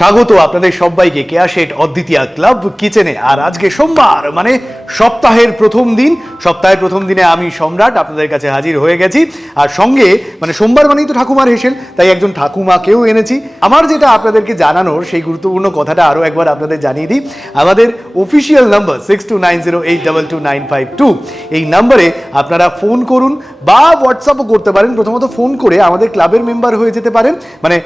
স্বাগত আপনাদের সবাইকে কেয়া শেট অদ্বিতীয়া ক্লাব কিচেনে। আর আজকে সোমবার, মানে সপ্তাহের প্রথম দিনে আমি সম্রাট আপনাদের কাছে হাজির হয়ে গেছি। আর সঙ্গে মানে সোমবার মানেই তো ঠাকুমার হেসেল, তাই একজন ঠাকুমাকেও এনেছি। আমার যেটা আপনাদেরকে জানানোর সেই গুরুত্বপূর্ণ কথাটা আরও একবার আপনাদের জানিয়ে দিই। আমাদের অফিসিয়াল নাম্বার 6290820952, এই নাম্বারে আপনারা ফোন করুন বা হোয়াটসঅ্যাপও করতে পারেন। প্রথমত ফোন করে আমাদের ক্লাবের মেম্বার হয়ে যেতে পারেন, মানে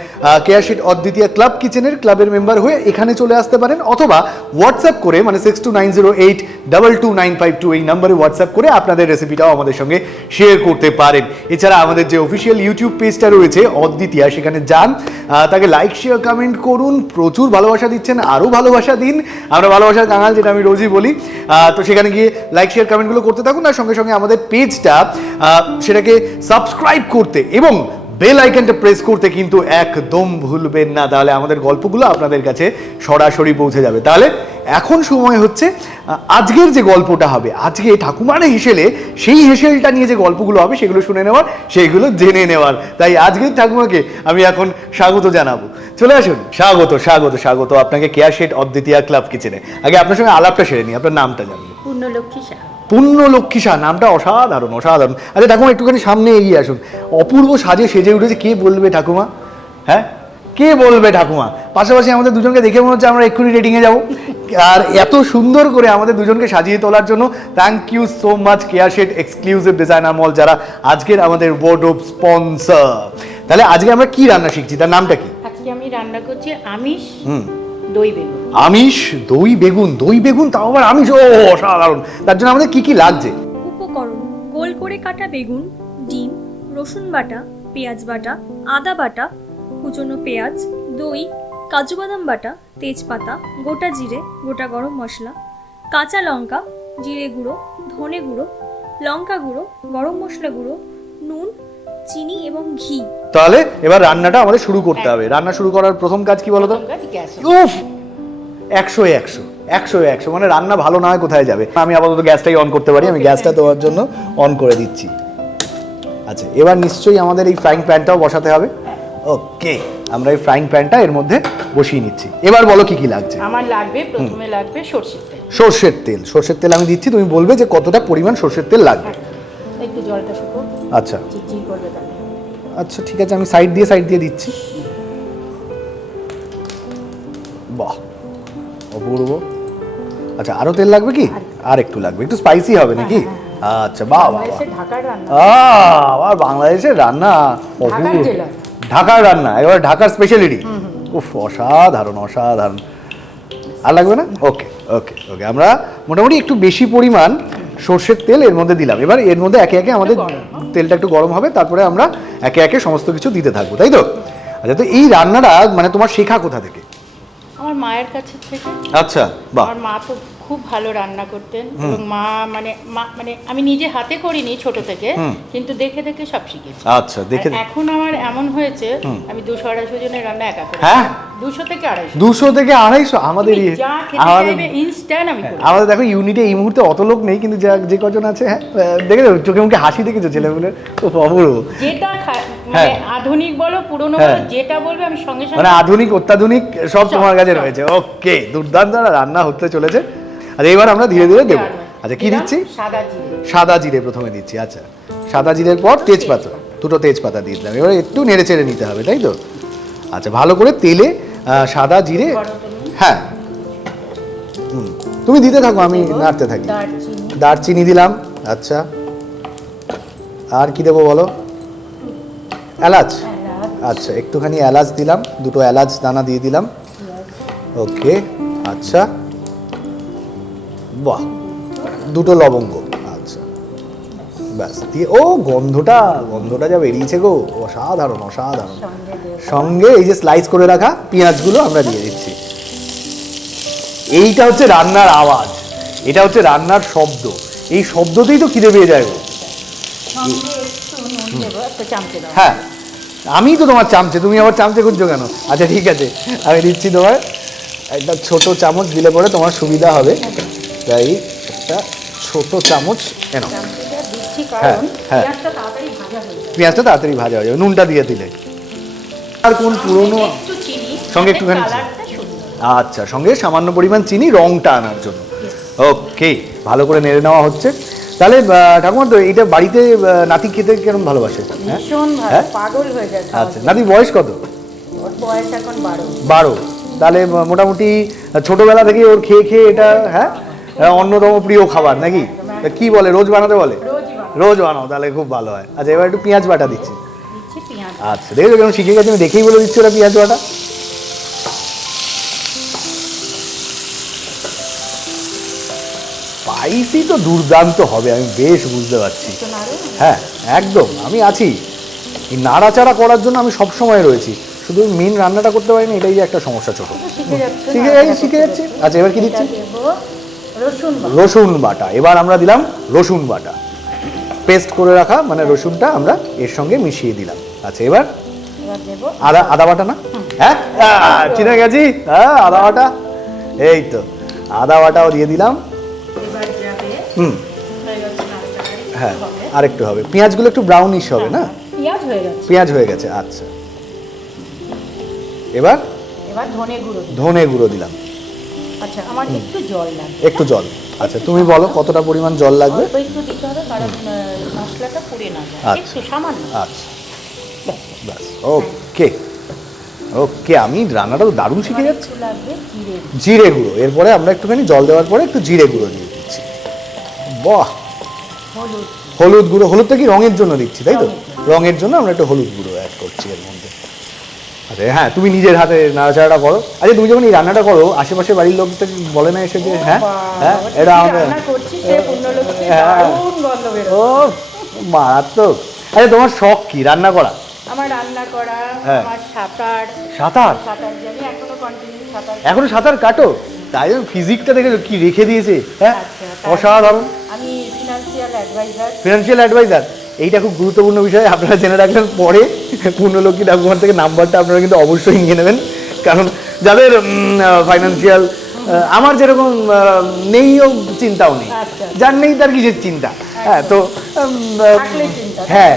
কেয়া শেট অদ্বিতীয়া ক্লাব কিচেনের ক্লাবের মেম্বার হয়ে এখানে চলে আসতে পারেন, অথবা হোয়াটসঅ্যাপ করে মানে 6290820952 এই নাম্বারে হোয়াটসঅ্যাপ করে আপনাদের রেসিপিটাও আমাদের সঙ্গে শেয়ার করতে পারেন। এছাড়া আমাদের যে অফিসিয়াল ইউটিউব পেজটা রয়েছে অদ্বিতীয়া, সেখানে যান, তাকে লাইক শেয়ার কমেন্ট করুন। প্রচুর ভালোবাসা দিচ্ছেন, আরও ভালোবাসা দিন, আমরা ভালোবাসার কাঙাল, যেটা আমি রোজই বলি। তো সেখানে গিয়ে লাইক শেয়ার কমেন্টগুলো করতে থাকুন। আর সঙ্গে সঙ্গে আমাদের পেজটা সেটাকে সাবস্ক্রাইব করতে এবং বেল আইকনটা প্রেস করতে কিন্তু একদম ভুলবেন না, তাহলে আমাদের গল্পগুলো আপনাদের কাছে সরাসরি পৌঁছে যাবে। তাহলে এখন সময় হচ্ছে আজকের যে গল্পটা হবে, আজকে ঠাকুমার হেসেলে সেই হেসেলটা নিয়ে যে গল্পগুলো হবে সেগুলো শুনে নেওয়ার, সেইগুলো জেনে নেওয়ার। তাই আজকের ঠাকুমাকে আমি এখন স্বাগত জানাবো। চলে আসুন। স্বাগত স্বাগত স্বাগত আপনাকে কেয়া শেট অদ্বিতীয়া ক্লাব কিচেনে। আগে আপনার সঙ্গে আলাপটা সেরে নিই, আপনার নামটা জানবো। পূর্ণলক্ষ্মী সাহা, নামটা অসাধারণ অসাধারণ। আচ্ছা ঠাকুমা, একটুখানি সামনে এগিয়ে আসুন। অপূর্ব সাজে সেজে উঠেছে, কে বলবে ঠাকুমা? হ্যাঁ, কে বলবে ঠাকুমা? পাশাপাশি আমাদের দুজনকে দেখে মনে হচ্ছে আমরা এক্ষুনি রেটিংয়ে যাবো। আর এত সুন্দর করে আমাদের দুজনকে সাজিয়ে তোলার জন্য thank you so much Keya Seth exclusive designer মল, যারা আজকের আমাদের ওয়ার্ডরোব স্পন্সর। তাহলে আজকে আমরা কি রান্না শিখছি, তার নামটা কি? আজকে আমি রান্না করছি আমিষ দই বেগুন। আমিষ দই বেগুন, দই বেগুন, তাও আবার আমিষ, ও অসাধারণ। তার জন্য আমাদের কি কি লাগছে? উপকরণ: গোল করে কাটা বেগুন, ডিম, রসুন বাটা, পেঁয়াজ বাটা, আদা বাটা, কুচনো পেঁয়াজ, দই, কাজু বাদাম বাটা, তেজপাতা, গোটা জিরে, গোটা গরম মশলা, কাঁচা লঙ্কা, জিরে গুঁড়ো, ধনে গুঁড়ো, লঙ্কা গুঁড়ো, গরম মশলা গুঁড়ো, নুন, চিনি এবং ঘি। তাহলে এবার রান্নাটা আমাদের শুরু করতে হবে। রান্না শুরু করার প্রথম কাজ কি বলতো? উফ, 100 মানে রান্না ভালো না হয় কোথায় যাবে। আমি আপাতত গ্যাসটাই অন করতে পারি, আমি গ্যাসটা দেওয়ার জন্য অন করে দিচ্ছি। আচ্ছা, এবার নিশ্চয়ই আমাদের এই ফ্রাইং প্যানটাও বসাতে হবে। ওকে, আমরা এই ফ্রাইং প্যানটা এর মধ্যে বসিয়ে নিচ্ছি। এবার বলো কি কি লাগছে? আমার লাগবে, প্রথমে লাগবে সরষের তেল। সরষের তেল আমি দিচ্ছি, তুমি বলবে যে কতটা পরিমাণ সরষের তেল লাগবে। একটু জলটা শুকো। আচ্ছা চিটচিট করবে তাহলে। আচ্ছা ঠিক আছে, আমি সাইড দিয়ে দিচ্ছি। বাহ, অপূর্ব। আচ্ছা, আরো তেল লাগবে কি? আর একটু লাগবে, একটু স্পাইসি হবে নাকি? আচ্ছা, বাহ বাহ, ঢাকার রান্না। আবার বাংলাদেশের রান্না, অপূর্ব। ঢাকার রান্না, এবার ঢাকার স্পেশালিটি। উফ, অসাধারণ অসাধারণ। আর লাগবে না? ওকে ওকে ওকে, আমরা মোটামুটি একটু বেশি পরিমাণ সর্ষের তেল এর মধ্যে দিলাম। এবার এর মধ্যে একে একে আমাদের তেলটা একটু গরম হবে, তারপরে আমরা একে একে সমস্ত কিছু দিতে থাকবো, তাই তো? আচ্ছা, তো এই রান্নাটা মানে তোমার শেখা কোথা থেকে? আমার মায়ের কাছে থেকে। আচ্ছা, বাহ। আমার মা তো খুব ভালো রান্না করতেন, এবং মা মানে আমি নিজে হাতে করিনি ছোট থেকে, কিন্তু দেখে দেখে সব শিখেছি। আচ্ছা, দেখে এখন আমার এমন হয়েছে আমি 200-250 জনের রান্না একা করি। হ্যাঁ, 200 থেকে 250। 200 থেকে 250 আমাদের ইনস্ট্যান্ট আমি করি। আমাদের দেখো ইউনিটে এই মুহূর্তে অত লোক নেই, কিন্তু যে কজন আছে, হ্যাঁ দেখেছো চোখে মুখে হাসি দেখেছো ছেলেগুলোর, তো অপূর্ব। যেটা মানে আধুনিক বলো পুরনো বলো, যেটা বলবে আমি সঙ্গে সঙ্গে, মানে আধুনিক অত্যাধুনিক সব তোমার কাছে রয়েছে। ওকে, দুর্দান্ত রান্না হতে চলেছে। আচ্ছা, এবার আমরা ধীরে ধীরে দেবো। আচ্ছা, কি দিচ্ছি? সাদা জিরে প্রথমে দিচ্ছি। আচ্ছা, সাদা জিরের পর তেজপাতা, দুটো তেজপাতা দিয়ে দিলাম। এবার একটু নেড়ে চেড়ে নিতে হবে, তাই তো? আচ্ছা, ভালো করে তেলে সাদা জিরে, হ্যাঁ তুমি দিতে থাকো, আমি নাড়তে থাকি। দারচিনি দিলাম। আচ্ছা, আর কি দেবো বলো? এলাচ। আচ্ছা, একটুখানি এলাচ দিলাম, দুটো এলাচ দানা দিয়ে দিলাম। ওকে, আচ্ছা, বাহ, দুটো লবঙ্গ। আচ্ছা, ব্যাস দিয়ে, ও গন্ধটা যা বেরিয়েছে গো, অসাধারণ অসাধারণ। সঙ্গে এই যে স্লাইস করে রাখা পেঁয়াজগুলো আমরা দিয়ে দিচ্ছি। এইটা হচ্ছে রান্নার আওয়াজ, এটা হচ্ছে রান্নার শব্দ। এই শব্দতেই তো খিদে পেয়ে যায় গো। হ্যাঁ, আমি তো তোমার চামচে, তুমি আবার চামচে খুঁজছো কেন? আচ্ছা ঠিক আছে, আমি দিচ্ছি তোমার একটা ছোট চামচ, দিলে পরে তোমার সুবিধা হবে, তাই একটা ছোট চামচ এনো। হ্যাঁ হ্যাঁ, পেঁয়াজটা তাড়াতাড়ি ভাজা হয়ে যাবে নুনটা দিয়ে দিলে। আর কোন পুরনো সঙ্গে একটুখানি, আচ্ছা, সঙ্গে সামান্য পরিমাণ চিনি রংটা আনার জন্য। ওকে, ভালো করে নেড়ে নেওয়া হচ্ছে। তাহলে ঠাকুমা তো এটা বাড়িতে নাতি খেতে কেমন ভালোবাসে? ভীষণ ভালো, পাগল হয়ে যায়। আচ্ছা, নাতির বয়স কত? ওর বয়স এখন 12। 12। তাহলে মোটামুটি ছোটবেলা থেকে ওর খেয়ে খেয়ে এটা হ্যাঁ অন্যতম প্রিয় খাবার নাকি? কি বলে, রোজ বানাতে বলে? রোজ বানাও, তাহলে খুব ভালো হয়। আচ্ছা, এবার একটু পেঁয়াজ বাটা দিচ্ছি। আচ্ছা, দেখেছো কেমন শিখে গেছি আমি, দেখেই বলে দিচ্ছি ওরা পেঁয়াজ বাটা। স্পাইসি তো দুর্দান্ত হবে, আমি বেশ বুঝতে পারছি। হ্যাঁ একদম, আমি আছি। এই নাড়াচাড়া করার জন্য আমি সব সময় রয়েছি, শুধু মেন রান্নাটা করতে পারিনি, এটাই যে একটা সমস্যা ছোট। শিখে যাচ্ছি। আচ্ছা, এবার কি দিচ্ছি? রসুন বাটা। এবার আমরা দিলাম রসুন বাটা, পেস্ট করে রাখা মানে রসুনটা আমরা এর সঙ্গে মিশিয়ে দিলাম। আচ্ছা, এবার আদা বাটা না? হ্যাঁ চিনে গেছি, হ্যাঁ আদা বাটা। এই তো আদা বাটাও দিয়ে দিলাম। হ্যাঁ আরেকটু হবে, পেঁয়াজগুলো একটু ব্রাউনিশ হবে না? পেঁয়াজ হয়ে গেছে। আচ্ছা, এবার ধনে গুঁড়ো দিলাম। আচ্ছা, আমার একটু জল লাগবে। একটু জল। আচ্ছা, তুমি বলো কতটা পরিমাণ জল লাগবে? একটু দিতে হবে, কারণ মশলাটা পুড়ে না যায়। একটু সামান্য। আচ্ছা, বাস। ওকে ওকে, আমি রান্নাটা তো দারুণ শিখে যাচ্ছি। জিরে গুঁড়ো, এরপরে আমরা একটুখানি জল দেওয়ার পরে একটু জিরে গুঁড়ো দিয়ে দিচ্ছি। বাহ। হলুদ গুঁড়ো, হলুদটা কি রঙের জন্য দিচ্ছি তাই তো? রঙের জন্য আমরা একটু হলুদ গুঁড়ো অ্যাড করছি এর মধ্যে। আচ্ছা হ্যাঁ, তুমি নিজের হাতে নাড়াচাড়াটা করো। আচ্ছা, তুমি যখন এই রান্নাটা করো, আশেপাশে বাড়ির লোক তো বলে না এসে যে হ্যাঁ হ্যাঁ এটা আমাদের ও মারাত্মক। আচ্ছা, তোমার শখ কি রান্না করা? আমার রান্না করা, আমার সাঁতার জানি, এখনো সাঁতার কাটো? তাই ফিজিকটা দেখে কি রেখে দিয়েছে, হ্যাঁ অসাধারণ। আমি ফিনান্সিয়াল অ্যাডভাইজার, এইটা খুব গুরুত্বপূর্ণ বিষয়, আপনারা জেনে রাখলেন। পরে পূর্ণলক্ষ্মী ঠাকুমার থেকে নাম্বারটা আপনারা কিন্তু অবশ্যই নিয়ে নেবেন, কারণ যাদের ফাইন্যান্সিয়াল, আমার যেরকম নেইও চিন্তাও নেই, যার নেই তার কিসের চিন্তা। হ্যাঁ তো হ্যাঁ,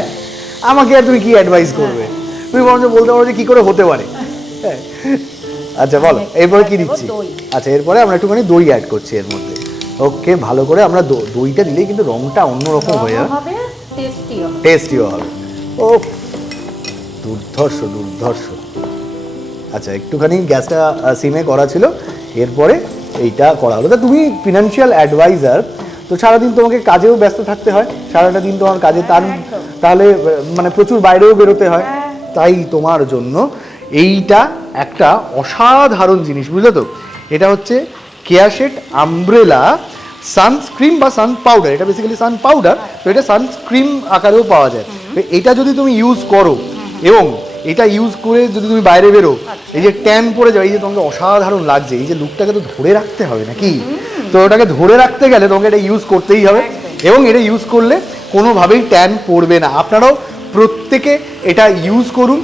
আমাকে আর তুমি কি অ্যাডভাইস করবে? তুমি বরঞ্চ বলতে পারো যে কি করে হতে পারে। হ্যাঁ আচ্ছা বলো, এরপরে কি দিচ্ছি? আচ্ছা, এরপরে আমরা একটুখানি দই অ্যাড করছি এর মধ্যে। ওকে, ভালো করে আমরা দইটা দিলেই কিন্তু রংটা অন্যরকম হয়ে যাবে, টেস্টিও হবে। ও দুর্ধর্ষ দুর্ধর্ষ। আচ্ছা, একটুখানি গ্যাসটা সিমে করা ছিল, এরপরে এইটা করা হলো। তা তুমি ফিনান্সিয়াল অ্যাডভাইজার, তো সারাদিন তোমাকে কাজেও ব্যস্ত থাকতে হয়, সারাটা দিন তোমার কাজে, তাহলে মানে প্রচুর বাইরেও বেরোতে হয়, তাই তোমার জন্য এইটা একটা অসাধারণ জিনিস, বুঝলে তো? এটা হচ্ছে কেয়া শেড আমব্রেলা সানস্ক্রিন বা সান পাউডার। এটা বেসিক্যালি সান পাউডার, তো এটা সানস্ক্রিন আকারেও পাওয়া যায়। তো এটা যদি তুমি ইউজ করো এবং এটা ইউজ করে যদি তুমি বাইরে বেরো, এই যে ট্যান পড়ে যাবে, এই যে তোমাকে অসাধারণ লাগছে, এই যে লুকটাকে তো ধরে রাখতে হবে নাকি? তো ওটাকে ধরে রাখতে গেলে তোমাকে এটা ইউজ করতেই হবে, এবং এটা ইউজ করলে কোনোভাবেই ট্যান পড়বে না। আপনারাও প্রত্যেকে এটা ইউজ করুন,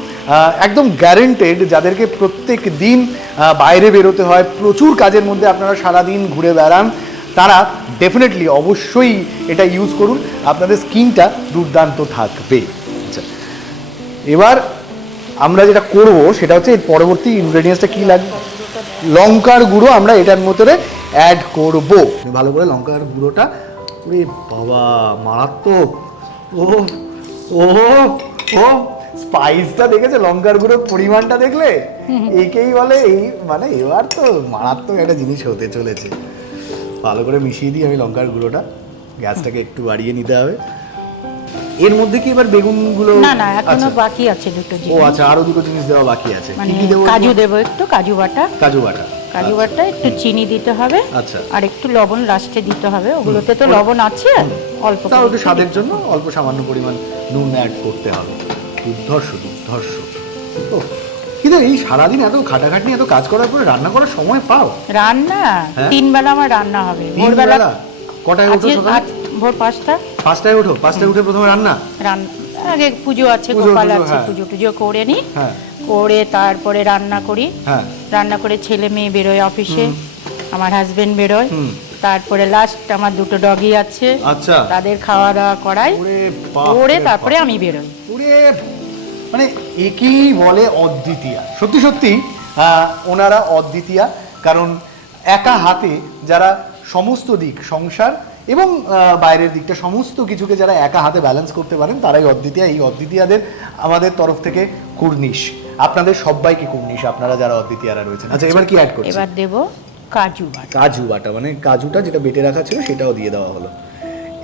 একদম গ্যারেন্টেড। যাদেরকে প্রত্যেক দিন বাইরে বেরোতে হয়, প্রচুর কাজের মধ্যে আপনারা সারাদিন ঘুরে বেড়ান, তারা ডেফিনেটলি অবশ্যই এটা ইউজ করুন, আপনাদের স্কিনটা দুর্দান্ত থাকবে। আচ্ছা, এবার আমরা যেটা করব সেটা হচ্ছে এর পরবর্তী ইনগ্রেডিয়েন্টসটা কী লাগবে? লঙ্কার গুঁড়ো আমরা এটার মধ্যে অ্যাড করব। ভালো করে লঙ্কার গুঁড়োটা, ওরে বাবা মারাত্মক। ও ও ও স্পাইসটা দেখেছে, লঙ্কার গুঁড়োর পরিমাণটা দেখলে একেই বলে এই, মানে এবার তো মারাত্মক একটা জিনিস হতে চলেছে। ভালো করে মিশিয়ে দিই আমি লঙ্কার গুঁড়োটা, গ্যাসটাকে একটু বাড়িয়ে নিতে হবে। এর মধ্যে কি এবার বেগুনগুলো? না এখনো বাকি আছে দুটো জিনিস। ও আচ্ছা, আরো দুটো জিনিস দেওয়া বাকি আছে। মানে কাজু দেবো, একটু কাজু বাটা, একটু চিনি দিতে হবে। আচ্ছা, আর একটু লবণ লাস্টে দিতে হবে। ওগুলোতে তো লবণ আছে, অল্প তাও একটু স্বাদের জন্য অল্প সামান্য পরিমাণ নুন অ্যাড করতে হবে। দুর্ধর্ষ দুর্ধর্ষ। কিন্তু এই সারাদিন এত খাটাখাটনি, এত কাজ করার পরে রান্না করার সময় পাও? রান্না 3 বেলা আমার রান্না হবে। ভোরবেলা কটায় ওঠো? ভোর 5টায় ওঠো? 5টায় উঠে প্রথমে রান্না? আগে পুজো আছে, গোপাল আছে, পুজো টুজো করে নি, করে তারপরে রান্না করি। রান্না করে ছেলে মেয়ে বেরোয় অফিসে, আমার হাজবেন্ড বেরোয়, তারপরে লাস্ট আমার দুটো ডগি আছে, তাদের খাওয়া দাওয়া করাই, করে তারপরে আমি বেরোই। মানে একেই বলে অদ্বিতীয়া। সত্যি সত্যি ওনারা অদ্বিতীয়া। কারণ একা হাতে যারা সমস্ত দিক সংসার এবং বাইরের দিকটা সমস্ত কিছুকে যারা একা হাতে ব্যালেন্স করতে পারেন তারাই অদ্বিতীয়া। এই অদ্বিতীয়াদের আমাদের তরফ থেকে কুর্নিশ, আপনাদের সবাইকে কুর্নিশ, আপনারা যারা অদ্বিতীয়ারা রয়েছেন। আচ্ছা, এবার কি অ্যাড করছি? এবার দেব কাজু বাটা। কাজু বাটা মানে কাজুটা যেটা বেটে রাখা ছিল সেটাও দিয়ে দেওয়া হলো।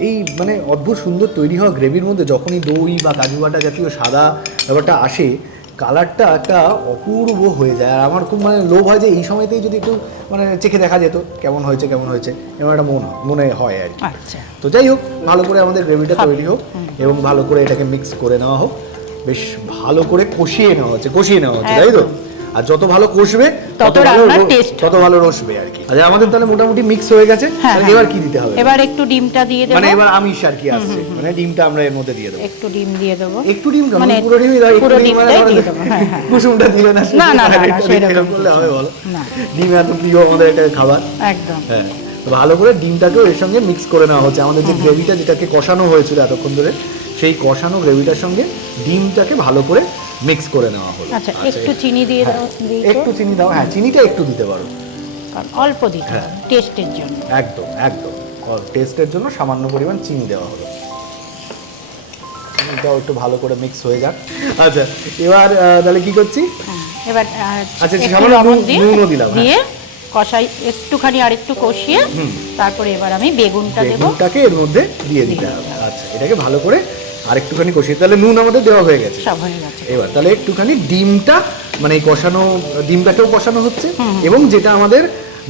এই মানে অদ্ভুত সুন্দর তৈরি হওয়া গ্রেভির মধ্যে যখনই দই বা কাজু বাটা জাতীয় সাদা ব্যাপারটা আসে, কালারটা একটা অপূর্ব হয়ে যায়। আর আমার খুব মানে লোভ হয় যে এই সময়তেই যদি একটু মানে চেখে দেখা যেত কেমন হয়েছে এমন একটা মনে হয় আর কি। আচ্ছা, তো যাই হোক, ভালো করে আমাদের গ্রেভিটা তৈরি হোক এবং ভালো করে এটাকে মিক্স করে নেওয়া হোক, বেশ ভালো করে কষিয়ে নেওয়া হচ্ছে তাই তো? আর যত ভালো কষবে তত ভালো রসবে আর কি। আচ্ছা, আমাদের তাহলে মোটামুটি মিক্স হয়ে গেছে। এবার কি দিতে হবে? এবার একটু ডিমটা দিয়ে দেব। মানে এবার আমিষ আর কি আসছে, মানে ডিমটা আমরা এর মধ্যে দিয়ে দেব। একটু ডিম দিয়ে দেব। একটু ডিম মানে পুরো ডিমই দাও? পুরো ডিমটাই দিয়ে দেব। হ্যাঁ, কুসুমটা দিলে না? না সেরকম করলে হবে বলো? না, ডিম এত প্রিয় আমাদের একটা খাবার। একদম। হ্যাঁ, ভালো করে ডিমটাকেও এর সঙ্গে মিক্স করে নেওয়া হচ্ছে। আমাদের যে গ্রেভিটা যেটাকে কষানো হয়েছিল এতক্ষণ ধরে, সেই কষানো গ্রেভিটার সঙ্গে ডিমটাকে ভালো করে মিক্স করে নেওয়া হলো। আচ্ছা, একটু চিনি দিয়ে দাও। একটু চিনি দাও। হ্যাঁ, চিনিটা একটু দিতে পারো, অল্প দিতে হবে টেস্টের জন্য। একদম টেস্টের জন্য সামান্য পরিমাণ চিনি দেওয়া হলো। চিনিটাও একটু ভালো করে মিক্স হয়ে যাক। আচ্ছা, এবার তাহলে কি করছি? এবার আচ্ছা, সামান্য নুনও দিলাম। দিয়ে কষাই একটুখানি আর একটু কষিয়ে তারপরে এবার আমি বেগুনটা দেব। বেগুনটাকে এর মধ্যে দিয়ে দিতে হবে। আচ্ছা, এটাকে ভালো করে আর একটুখানি কষিয়ে, তাহলে নুন আমাদের দেওয়া হয়ে গেছে, সব হয়ে গেছে। এবার তাহলে একটুখানি ডিমটা মানে কষানো, ডিমটাকেও কষানো হচ্ছে এবং যেটা আমাদের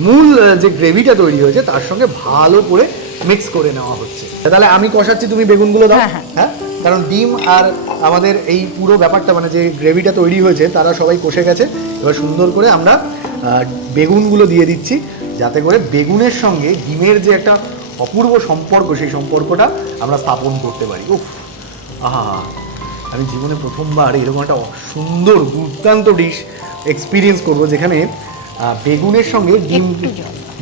মূল যে গ্রেভিটা তৈরি হয়েছে তার সঙ্গে ভালো করে মিক্স করে নেওয়া হচ্ছে। তাহলে আমি কষাচ্ছি, তুমি বেগুনগুলো দাও। হ্যাঁ, কারণ ডিম আর আমাদের এই পুরো ব্যাপারটা মানে যে গ্রেভিটা তৈরি হয়েছে তারা সবাই কষে গেছে। এবার সুন্দর করে আমরা বেগুনগুলো দিয়ে দিচ্ছি, যাতে করে বেগুনের সঙ্গে ডিমের যে একটা অপূর্ব সম্পর্ক, সেই সম্পর্কটা আমরা স্থাপন করতে পারি। উফ, আহা, আমি জীবনে প্রথমবার এরকম একটা সুন্দর দুর্দান্ত ডিশ এক্সপিরিয়েন্স করবো যেখানে বেগুনের সঙ্গে ডিম।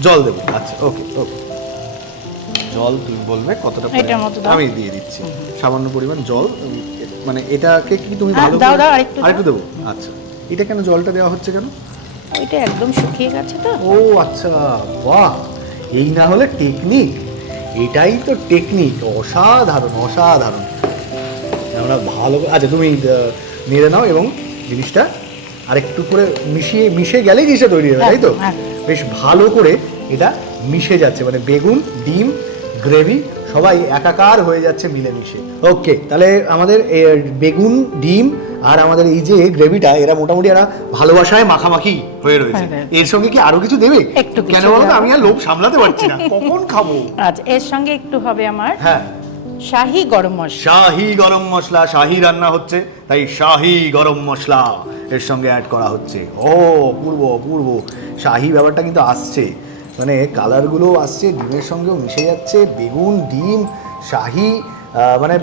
জল দেবো? আচ্ছা, ওকে, জল তুমি বলবে কতটা? আমি দিয়ে দিচ্ছি সামান্য পরিমাণ জল। মানে এটাকে কি তুমি আরেকটু দেবো? আচ্ছা, এটা কেন জলটা দেওয়া হচ্ছে কেন? ওইটা একদম শুকিয়ে গেছে তো। ও আচ্ছা, বাহ, এই না হলে টেকনিক, এটাই তো টেকনিক। অসাধারণ। আমরা ভালো, আচ্ছা তুমি নেড়ে নাও এবং জিনিসটা আরেকটু করে মিশে গেলেই জিনিসটা তৈরি হবে, তাই তো? বেশ ভালো করে এটা মিশে যাচ্ছে, মানে বেগুন, ডিম, গ্রেভি সবাই একাকার হয়ে যাচ্ছে মিলেমিশে। ওকে, তাহলে আমাদের বেগুন, ডিম আর আমাদের এই যে গ্রেভিটা, এরা মোটামুটি এরা ভালোবাসায় মাখামাখি হয়ে রয়েছে। এর সঙ্গে কি আরো কিছু দেবে? কেন বলতো, আমি আর লোভ সামলাতে পারছি না, কখন খাবো। আচ্ছা, এর সঙ্গে একটু হবে আমার শাহি গরম মশলা। শাহি রান্না হচ্ছে, তাই শাহি গরম মশলা এর সঙ্গে অ্যাড করা হচ্ছে। ও অপূর্ব শাহি ব্যাপারটা কিন্তু আসছে, মানে কালারগুলো আসছে, ডিমের সঙ্গেও মিশে যাচ্ছে, বেগুন, ডিম, শাহি, মানে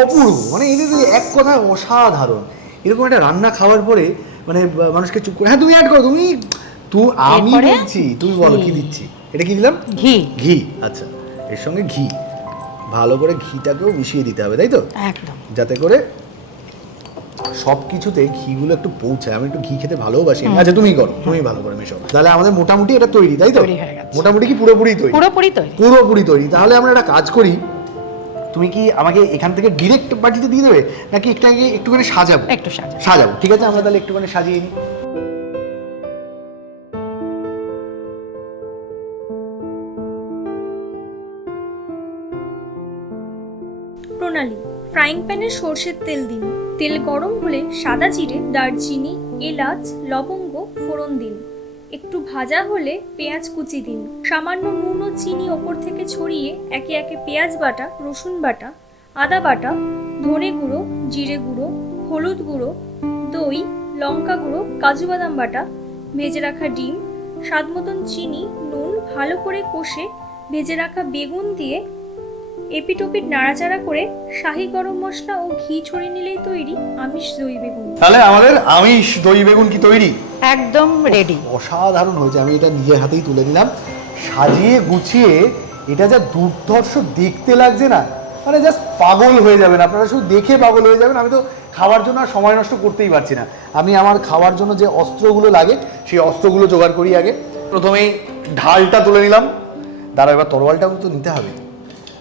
অপূর্ব, মানে এটা এক কথায় অসাধারণ। এরকম একটা রান্না খাওয়ার পরে মানে মানুষকে চুপ করে, হ্যাঁ তুমি অ্যাড করো, আমি বলছি, তুমি বলো কি দিচ্ছি। এটা কি দিলাম? ঘি। আচ্ছা, এর সঙ্গে ঘি, ভালো করে ঘিটাকেও মিশিয়ে দিতে হবে, তাই তো? একদম, যাতে করে সব কিছুতে ঘিগুলো একটু পৌঁছায়। আমি একটু ঘি খেতে ভালোবাসি। আচ্ছা, তুমি করো, তুমি ভালো করে মেশাও। তাহলে আমাদের মোটামুটি এটা তৈরি, তাই তো? মোটামুটি কি পুরোপুরি তৈরি? তাহলে আমরা একটা কাজ করি, তুমি কি আমাকে এখান থেকে ডিরেক্ট বাটিতে দিয়ে দেবে নাকি একটুখানি সাজাবো? সাজাবো, ঠিক আছে, আমরা তাহলে একটুখানি সাজিয়ে নিই। প্রণালী: ফ্রাইং প্যানে সর্ষের তেল দিন। তেল গরম হলে সাদা জিরে, দারচিনি, এলাচ, লবঙ্গ ফোড়ন দিন। একটু ভাজা হলে পেঁয়াজ কুচি দিন। সামান্য নুন ও চিনি ওপর থেকে ছড়িয়ে একে একে পেঁয়াজ বাটা, রসুন বাটা, আদা বাটা, ধনে গুঁড়ো, জিরে গুঁড়ো, হলুদ গুঁড়ো, দই, লঙ্কা গুঁড়ো, কাজু বাদাম বাটা, ভেজে রাখা ডিম, স্বাদ মতন চিনি, নুন ভালো করে কষে ভেজে রাখা বেগুন দিয়ে এপিটোপিট নাড়াচাড়া করে শাহি গরম মশলা ও ঘি ছড়িয়ে নিলেই তৈরি আমিষ দই বেগুন। তাহলে আমাদের আমিষ দই বেগুন কি তৈরি? একদম রেডি। অসাধারণ হয়েছে, আমি এটা নিজের হাতেই তুলে নিলাম, সাজিয়ে গুছিয়ে। এটা যা দুর্ধর্ষ দেখতে লাগছে না, মানে জাস্ট পাগল হয়ে যাবেন আপনারা, শুধু দেখে পাগল হয়ে যাবেন। আমি তো খাওয়ার জন্য আর সময় নষ্ট করতেই পারছি না। আমি আমার খাওয়ার জন্য যে অস্ত্রগুলো লাগে সেই অস্ত্রগুলো জোগাড় করি আগে। প্রথমেই ঢালটা তুলে নিলাম, দাঁড়া এবার তরোয়ালটাও তো নিতে হবে।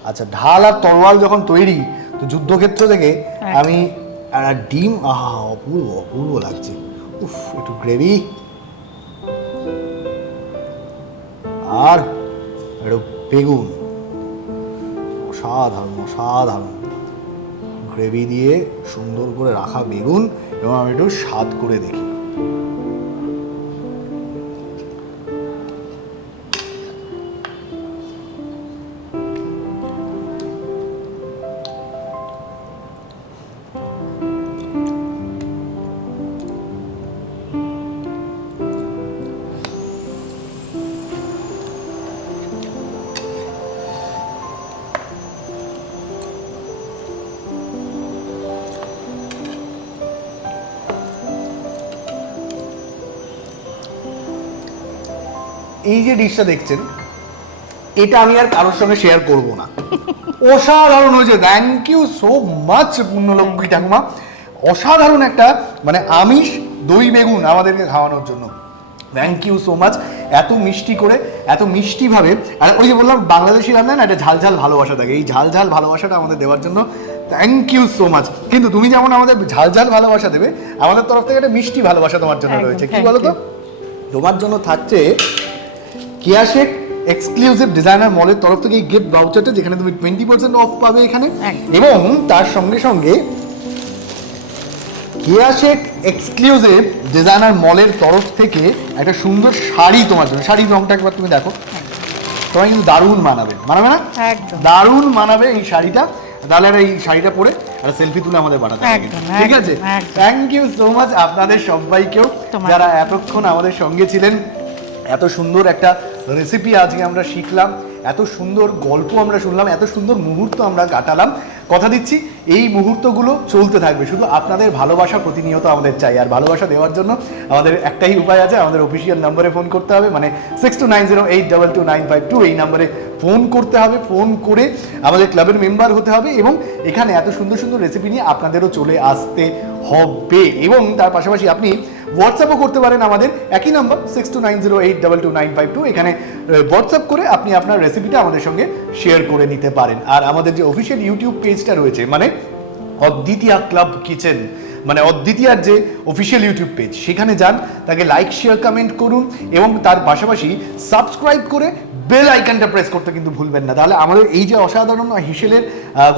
আচ্ছা, ঢাল আর তরোয়াল যখন তৈরি, তো যুদ্ধক্ষেত্র থেকে আমি ডিম, আহা অপূর্ব অপূর্ব লাগছে। উফ, একটু গ্রেভি আর একটু বেগুন, অসাধারণ অসাধারণ গ্রেভি দিয়ে সুন্দর করে রাখা বেগুন, এবং আমি একটু স্বাদ করে দেখি। এই যে ডিশটা দেখছেন, এটা আমি আর কারোর সঙ্গে শেয়ার করব না। অসাধারণ হয়েছে, thank you so much Purnalakshmi ঠাকুমা। অসাধারণ একটা মানে আমিষ দই বেগুন আমাদেরকে খাওয়ানোর জন্য, থ্যাংক ইউ সো মাচ। এত মিষ্টি করে, এত মিষ্টিভাবে, আর ওই যে বললাম বাংলাদেশি রান্না না, একটা ঝাল ঝাল ভালোবাসা থাকে, এই ঝাল ঝাল ভালোবাসাটা আমাদের দেওয়ার জন্য থ্যাংক ইউ সো মাচ। কিন্তু তুমি যেমন আমাদের ঝাল ঝাল ভালোবাসা দেবে, আমাদের তরফ থেকে একটা মিষ্টি ভালোবাসা তোমার জন্য রয়েছে। কি বলো তো, তোমার জন্য থাকছে কেয়া শেক এক্সক্লুসিভ ডিজাইনার মলের তরফ থেকে এই গিফট ভাউচারটা, যেখানে তুমি 20% অফ পাবে এখানে, এবং তার সঙ্গে সঙ্গে কেয়া শেক এক্সক্লুসিভ ডিজাইনার মলের তরফ থেকে একটা সুন্দর শাড়ি তোমার জন্য। শাড়ির রংটা একবার তুমি দেখো, তোমায় কিন্তু দারুণ মানাবে, মানাবে না? একদম দারুণ মানাবে এই শাড়িটা। তাহলে আর এই শাড়িটা পরে একটা সেলফি তুলে আমাদের পাঠাতে হবে, ঠিক আছে? থ্যাংক ইউ সো মাচ আপনাদের সবাইকেও, যারা এতক্ষণ আমাদের সঙ্গে ছিলেন। এত সুন্দর একটা রেসিপি আজকে আমরা শিখলাম, এত সুন্দর গল্প আমরা শুনলাম, এত সুন্দর মুহূর্ত আমরা কাটালাম। কথা দিচ্ছি এই মুহূর্তগুলো চলতে থাকবে, শুধু আপনাদের ভালোবাসা প্রতিনিয়ত আমাদের চাই। আর ভালোবাসা দেওয়ার জন্য আমাদের একটাই উপায় আছে, আমাদের অফিসিয়াল নম্বরে ফোন করতে হবে, মানে 6290822952 এই নম্বরে ফোন করতে হবে। ফোন করে আমাদের ক্লাবের মেম্বার হতে হবে, এবং এখানে এত সুন্দর সুন্দর রেসিপি নিয়ে আপনাদেরও চলে আসতে হবে। এবং তার পাশাপাশি আপনি হোয়াটসঅ্যাপও করতে পারেন আমাদের একই নাম্বার 6290822952, এখানে হোয়াটসঅ্যাপ করে আপনি আপনার রেসিপিটা আমাদের সঙ্গে শেয়ার করে নিতে পারেন। আর আমাদের যে অফিসিয়াল ইউটিউব পেজটা রয়েছে, মানে অদ্বিতীয়া ক্লাব কিচেন, মানে অদ্বিতীয়ার যে অফিসিয়াল ইউটিউব পেজ, সেখানে যান, তাকে লাইক শেয়ার কমেন্ট করুন, এবং তার পাশাপাশি সাবস্ক্রাইব করে বেল আইকনটা প্রেস করতে কিন্তু ভুলবেন না। তাহলে আমাদের এই যে অসাধারণ হিসেলের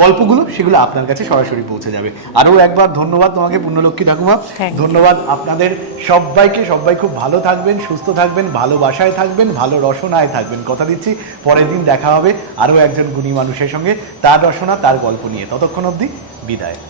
গল্পগুলো, সেগুলো আপনার কাছে সরাসরি পৌঁছে যাবে। আরও একবার ধন্যবাদ তোমাকে পূর্ণলক্ষ্মী ঠাকুমা, ধন্যবাদ আপনাদের সবাইকে। সবাই খুব ভালো থাকবেন, সুস্থ থাকবেন, ভালোবাসায় থাকবেন, ভালো রসনায় থাকবেন। কথা দিচ্ছি পরের দিন দেখা হবে আরও একজন গুণী মানুষের সঙ্গে, তার রসনা, তার গল্প নিয়ে। ততক্ষণ অবধি বিদায়।